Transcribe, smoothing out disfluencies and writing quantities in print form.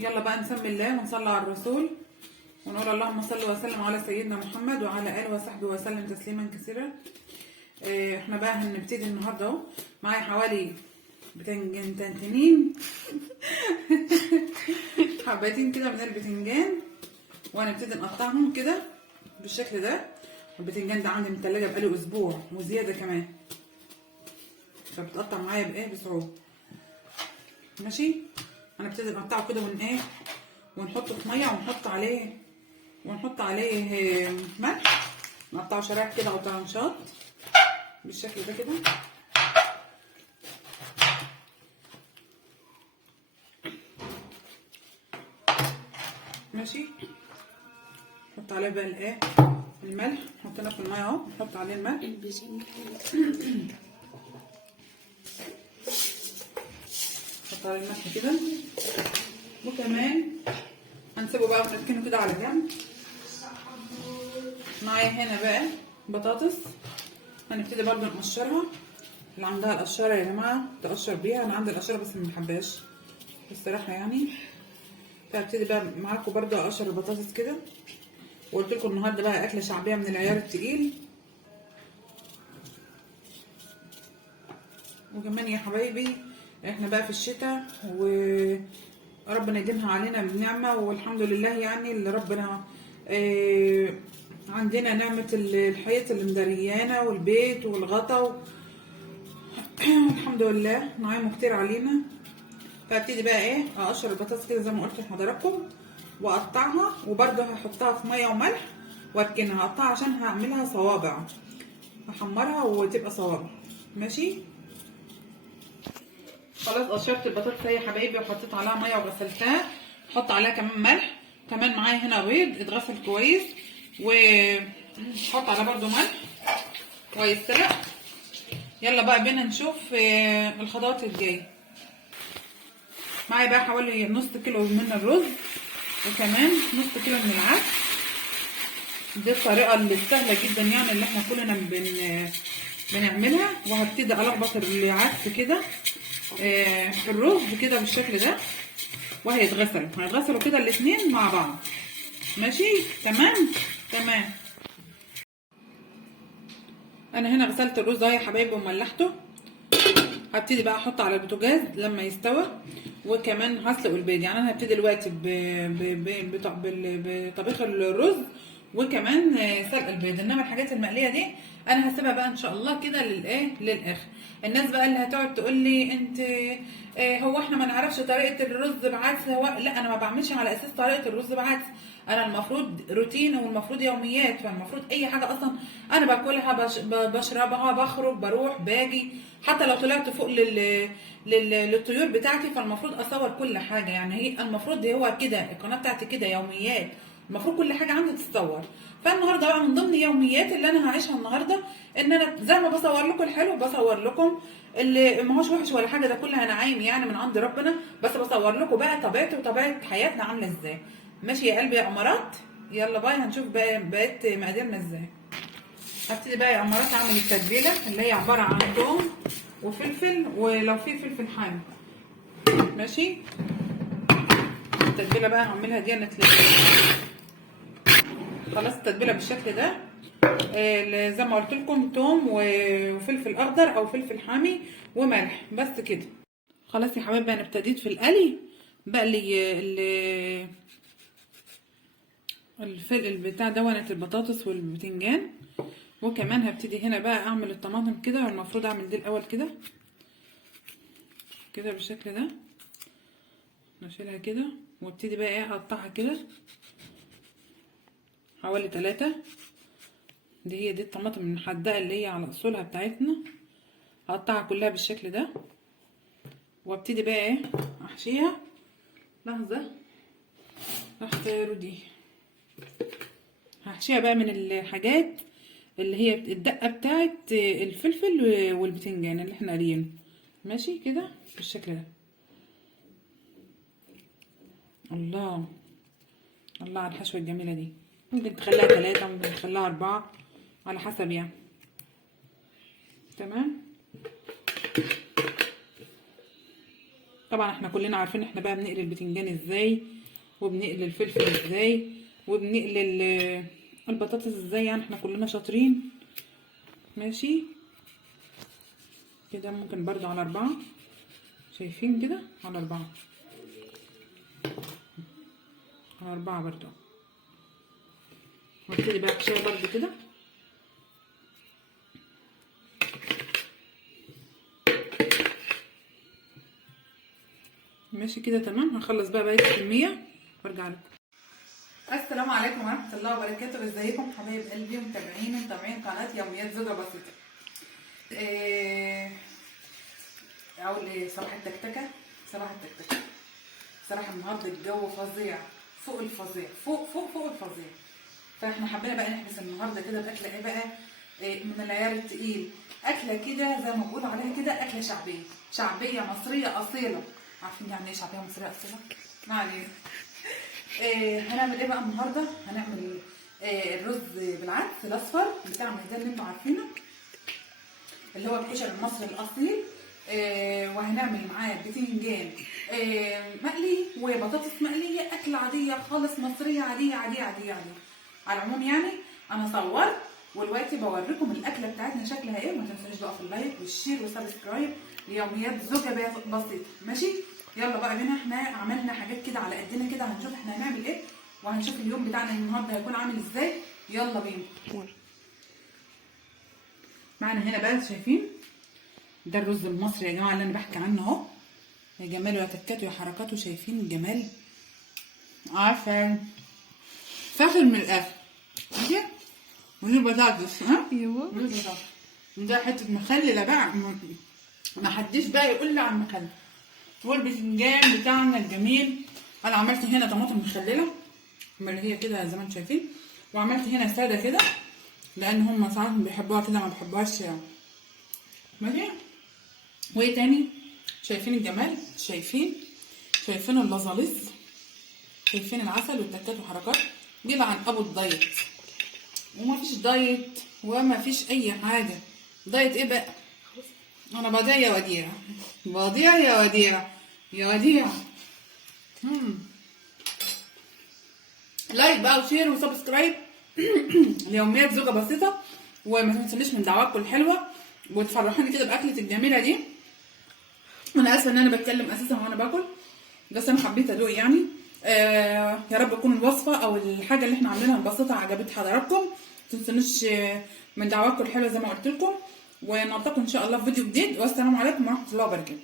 يلا بقى نسمي الله ونصلي على الرسول ونقول اللهم صل وسلم على سيدنا محمد وعلى اله وصحبه وسلم تسليما كثيرا. احنا بقى هنبتدي النهارده اهو. معايا حوالي بتنجان حبتين كده من البتنجان، وهنبتدي نقطعهم كده بالشكل ده. البتنجان ده عندي متلجه بقالي اسبوع وزياده كمان، فبتقطع معايا بايه بصعوبه. ماشي، هنبتدي نقطعه كده ونحطه في ميه ونحط عليه ملح. نقطعه شرايح كده او طرنشات بالشكل ده كده. ماشي، نحط عليه بقى الملح. حطينا في الميه اهو، نحط عليه الملح. نحط عليه الملح كده، وكمان هنسيبه بقى ونركنه كده على جنب. معايا هنا بقى بطاطس، هنبتدي برضه نقشرها. اللي عندها القشره يا جماعه تقشر بيها، انا عندي القشره بس ما بحبهاش الصراحه يعني. فهبتدي بقى معاكم برضه اقشر البطاطس كده. وقلت لكم النهارده بقى اكله شعبيه من العيار التقيل. وكمان يا حبايبي احنا بقى في الشتاء، وربنا يديمها علينا بالنعمه والحمد لله. يعني اللي ربنا عندنا نعمه الحيط اللي مدريانا والبيت والغطا الحمد لله نعيمه كتير علينا. فابتدي بقى اقشر البطاطس كده زي ما قلت لحضراتكم، واقطعها. وبرده هحطها في ميه وملح واركنها. هقطعها عشان هعملها صوابع، هحمرها وتبقى صوابع. ماشي، خلاص قشرت البطاطس يا حبايبي وحطيت عليها ميه وغسلتها. احط عليها كمان ملح. كمان معايا هنا بيض اتغسل كويس، وحط عليه برده ملح ويتسلق. يلا بقى بينا نشوف الخطوات الجايه. معايا بقى حوالي نص كيلو من الرز، وكمان نص كيلو من العدس. دي الطريقه اللي سهله جدا يعني اللي احنا كلنا بنعملها. وهبتدي الخبط العدس كده في الرز كده بالشكل ده، هيتغسلوا كده الاتنين مع بعض. ماشي، تمام. انا هنا غسلت الرز اهو يا حبايبي وملحته. هبتدي بقى احطه على البوتاجاز لما يستوي. وكمان هسلق البيض. يعني انا هبتدي دلوقتي بطبيخ الرز وكمان سلق البيض. انما الحاجات المقليه دي انا هسيبها بقى ان شاء الله كده للاخر. الناس بقى اللي هتقعد تقول لي انت هو احنا ما نعرفش طريقه الرز بعدس؟ لا، انا ما بعملش على اساس طريقه الرز بعدس. انا المفروض روتين والمفروض يوميات. فالمفروض اي حاجه اصلا انا باكلها بشربها، بخرج بروح باجي، حتى لو طلعت فوق للطيور بتاعتي. فالمفروض اصور كل حاجه. يعني هي المفروض هو كده القناه بتاعتي كده يوميات. المفروض كل حاجه عندي تتصور. فالنهارده بقى من ضمن يوميات اللي انا هعيشها النهارده ان انا زي ما بصور لكم الحلو بصور لكم اللي ما هوش وحش ولا حاجه. ده كلها نعايم يعني من عند ربنا. بس بصور لكم بقى طبيعتي وطبيعه حياتنا عامله ازاي. ماشي يا قلبي يا امارات. يلا باي، هنشوف بقيت مقاديرنا ازاي. هبتدي بقى يا امارات اعمل التتبيله اللي هي عباره عن ثوم وفلفل، ولو في فلفل حامي. ماشي، التتبيله بقى هعملها دي خلاص. التتبيله بالشكل ده زي ما قلت لكم ثوم وفلفل اخضر او فلفل حامي وملح بس كده. خلاص يا حبايبي انا ابتديت في القلي. بقلي البتاع دونت البطاطس والبتنجان. وكمان هبتدي هنا بقى اعمل الطماطم كده. والمفروض اعمل دي الاول كده بالشكل ده. نشيلها كده وابتدي بقى اقطعها كده حوالي 3. دي الطماطم المحدقه اللي هي على اصولها بتاعتنا. هقطعها كلها بالشكل ده وابتدي بقى احشيها. لحظه، اختار دي. هحشيها بقى من الحاجات اللي هي الدقه بتاعت الفلفل والبتنجان اللي احنا قاريينه. ماشي كده بالشكل ده. الله الله على الحشوه الجميله دي. ممكن تخليها 3، ممكن تخليها 4 على حسب يعني. تمام. طبعا احنا كلنا عارفين احنا بقى بنقلي البتنجان ازاي، وبنقلي الفلفل ازاي، وبنقلي البطاطس ازاي، يعني احنا كلنا شاطرين. ماشي كده. ممكن برضو على 4، شايفين كده، على 4، على 4 برضو. وابتدي بقى احشيها برضو كده. ماشي كده تمام. هخلص بقى بقية الكمية وارجع لكم. السلام عليكم ورحمة الله وبركاته. ازيكم حبايب قلبي ومتابعين قناة يوميات زوجة بسيطة. اقول ايه؟ صباح التكتكة، صباح التكتكة. صراحة النهارده الجو فظيع، فوق الفظيع، فوق الفظيع. فاحنا حبينا بقى نحبس النهارده كده باكله ايه بقى؟ من العيار التقيل. اكله كده زي ما بيقولوا عليها كده، اكله شعبيه مصريه اصيله. عارفين يعني ايه شعبيه مصريه اصيله؟ ما علينا. هنعمل ايه بقى النهارده؟ هنعمل الرز بالعدس الاصفر بتاعنا ده اللي انتوا عارفينه، اللي هو الكشري المصري الاصيل. وهنعمل معاه بتنجان مقلي وبطاطس مقليه، اكله عاديه خالص مصريه عاديه عاديه عاديه عاديه. على العموم يعني انا صورت ودلوقتي بوريكم الاكله بتاعتنا شكلها ايه. وما تنسوش بقى في اللايك والشير والسبسكرايب ليوميات زوجة بسيطه. ماشي يلا بقى بينا. احنا عملنا حاجات كده على قدنا كده، هنشوف احنا هنعمل ايه، وهنشوف اليوم بتاعنا النهارده هيكون عامل ازاي. يلا بينا. معانا هنا بقى شايفين ده الرز المصري يا جماعه اللي انا بحكي عنه اهو. يا جماله يا تكاته يا حركاته، شايفين الجمال؟ عارفه فاخر من الاخر. ماشي. ودي بطاطس. ها ايوه ده حته مخلله بقى، ما حدش بقى يقول لي على المخلل. والبتنجان بتاعنا الجميل. انا عملت هنا طماطم مخلله اللي هي كده زي ما انتم شايفين، وعملت هنا ساده كده لان هم ساعات بيحبوها كده ما بيحبوهاش يعني. ماشي. وايه تاني؟ شايفين الجمال؟ شايفين اللزاليز؟ شايفين العسل والتكات وحركات؟ دي عن ابو الدايت. ومفيش دايت ومفيش اي حاجه. دايت ايه بقى؟ انا بضيع يا وديع، بضيع يا وديع، يا وديع. لايك بقى وشير وسبسكرايب ليوميات زوجة بسيطة. وما تنسونيش من دعواتكم الحلوة وتفرحوني كده باكلة الجميلة دي. انا اسفة ان انا بتكلم اساسا وانا باكل، بس انا حبيت ادوق يعني. يا رب تكون الوصفة او الحاجة اللي احنا عاملينها البسيطة عجبت حضراتكم. ما تنسونيش من دعواتكم الحلوة زي ما قلت لكم، ونلتقي ان شاء الله في فيديو جديد. والسلام عليكم ورحمة الله وبركاته.